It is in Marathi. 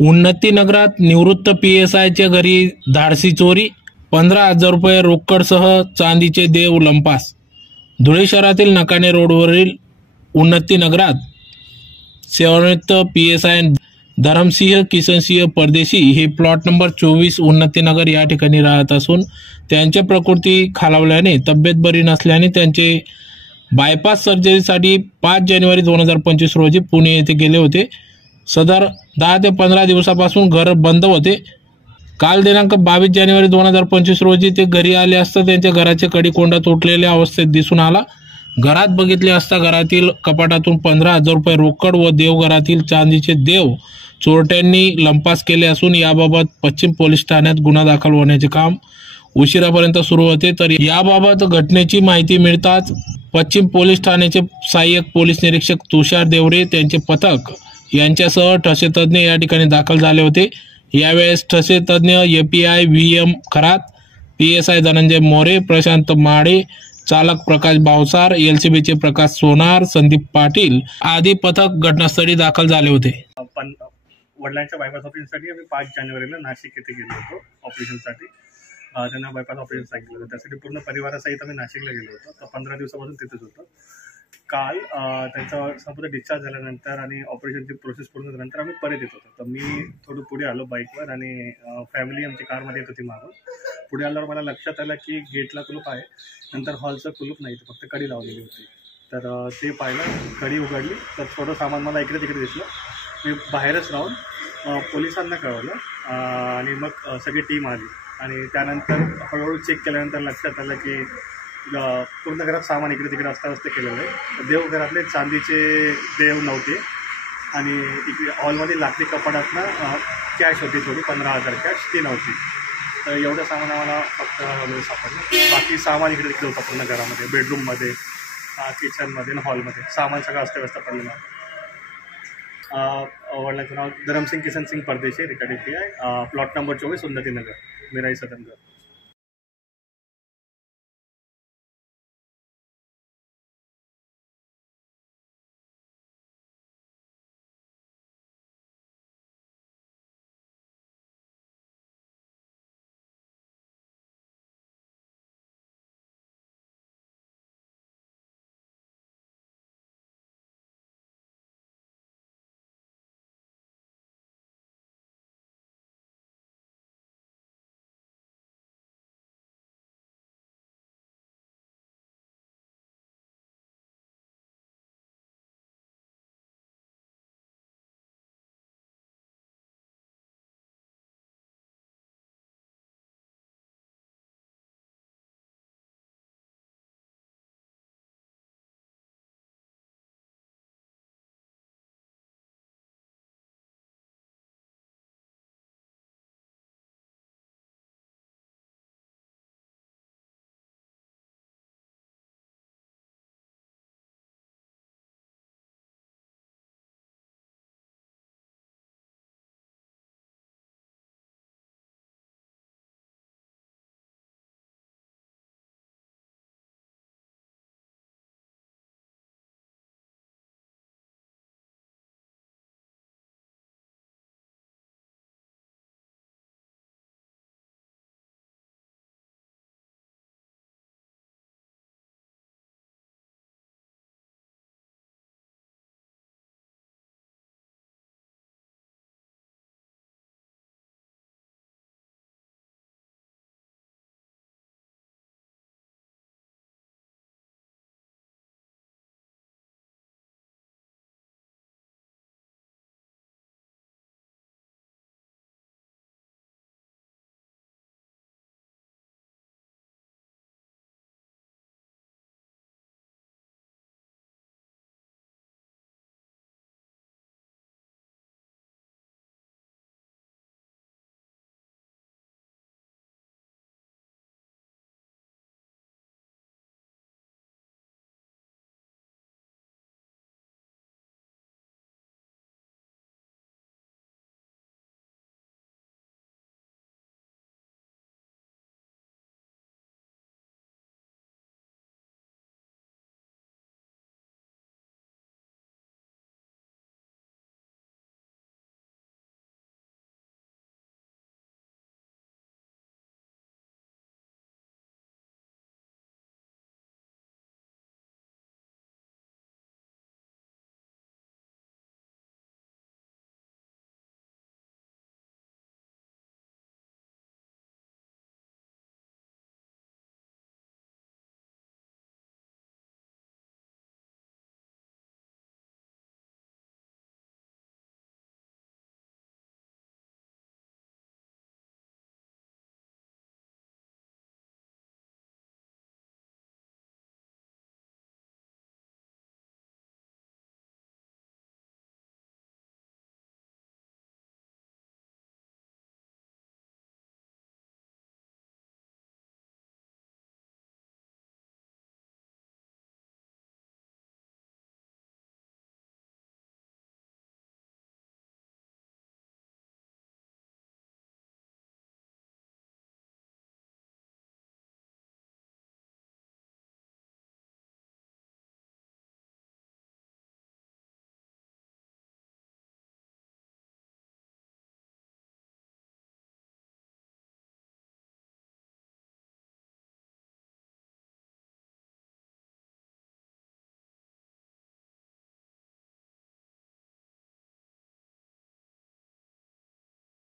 उन्नतीनगरात निवृत्त PSIच्या घरी धाडसी चोरी, 15,000 रुपये रोकडसह चांदीचे देव लंपास. धुळे शहरातील नकाने रोडवरील उन्नतीनगरात सेवानिवृत्त PSI धरमसिंह किसनसिंह परदेशी हे प्लॉट नंबर 24 उन्नतीनगर या ठिकाणी राहत असून त्यांच्या प्रकृती खालावल्याने तब्येत बरी नसल्याने त्यांचे बायपास सर्जरीसाठी 5 जानेवारी 2025 रोजी पुणे येथे गेले होते. सदर 10 ते 15 दिवसापासून घर बंद होते. काल दिनांक 22 जानेवारी 2025 रोजी ते घरी आले असता त्यांच्या घराचे कडी-कोंडा तुटलेल्या अवस्थेत दिसून आला. घरात बघितले असता घरातील कपाटातून 15,000 रुपये रोकड व देवघरातील चांदीचे देव चोरट्यांनी लंपास केले असून याबाबत पश्चिम पोलीस ठाण्यात गुन्हा दाखल होण्याचे काम उशिरापर्यंत सुरू होते. तर याबाबत घटनेची माहिती मिळताच पश्चिम पोलीस ठाण्याचे सहाय्यक पोलीस निरीक्षक तुषार देवरे त्यांचे पथक यांच्यासह ठसे तज्ञ या ठिकाणी दाखल झाले होते. यावेळेस ठसे तज्ञ API VM Kharat, PSI Dhananjay More, Prashant माडे, चालक प्रकाश भावसार, LCBचे प्रकाश सोनार, संदीप पाटील आदी पथक घटनास्थळी दाखल झाले होते. वडिलांच्या बायपास ऑपरेशनसाठी आम्ही 5 जानेवारीला नाशिक येथे गेलो होतो ऑपरेशनसाठी. त्यांना बायपास ऑपरेशन सांगितलं होतं, त्यासाठी पूर्ण परिवारासहित आम्ही नाशिकला गेलो होतो. तर 15 दिवसापासून तिथेच होतो. काल त्यांचा संपूर्ण डिस्चार्ज झाल्यानंतर आणि ऑपरेशनची प्रोसेस पूर्ण झाल्यानंतर आम्ही परत येत होतो. तर मी थोडं पुढे आलो बाईकवर आणि फॅमिली आमची कारमध्ये येत होती मागून. पुढे आल्यावर मला लक्षात आलं की गेटला कुलूप आहे, नंतर हॉलचं कुलूप नाही, फक्त कडी लावलेली होती. तर ते पाहिलं, कडी उघडली तर थोडं सामान मला इकडे तिकडे दिसलं. मी बाहेरच राहून पोलिसांना कळवलं आणि मग सगळी टीम आली आणि त्यानंतर हळूहळू चेक केल्यानंतर लक्षात आलं की पूर्ण घरात सामान इकडे तिकडे अस्ताव्यस्त केलेलं आहे. देवघरातले चांदीचे देव नव्हते आणि इकडे हॉलमध्ये लाकडी कपाटातनं कॅश होती थोडी 15,000 कॅश, ती नव्हती. तर एवढं सामान आम्हाला फक्त सापडलं. बाकी सामान इकडे तिकडे होतं पूर्ण घरामध्ये, बेडरूममध्ये, किचनमध्ये आणि हॉलमध्ये सामान सगळं अस्तव्यस्त पडलेलं होतं. वडिलांचं नाव Dharamsing Kisansing Pardeshi, retired API, plot number 24 Unnatinagar, Mirai सदनगर.